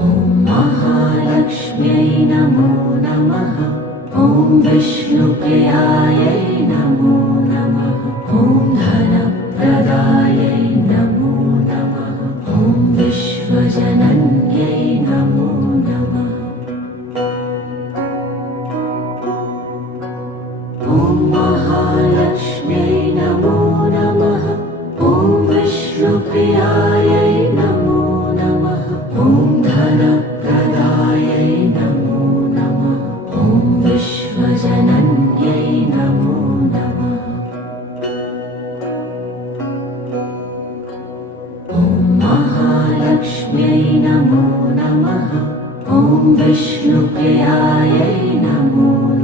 ॐ महालक्ष्म्यै नमो नमः। ॐ विष्णुप्रियायै नमो नमः। ॐ धनप्रदायै नमो नमः। ॐ विश्वजनन्यै नमो नमः। ॐ महालक्ष्म्यै नमो नमः। ॐ विष्णुप्रियायै नमो नमः। ॐ धनप्रदायै नमो नमः। ॐ विश्वजनन्यै नमो नमः। ॐ महालक्ष्म्यै नमो नमः। ॐ विष्णुप्रियायै नमो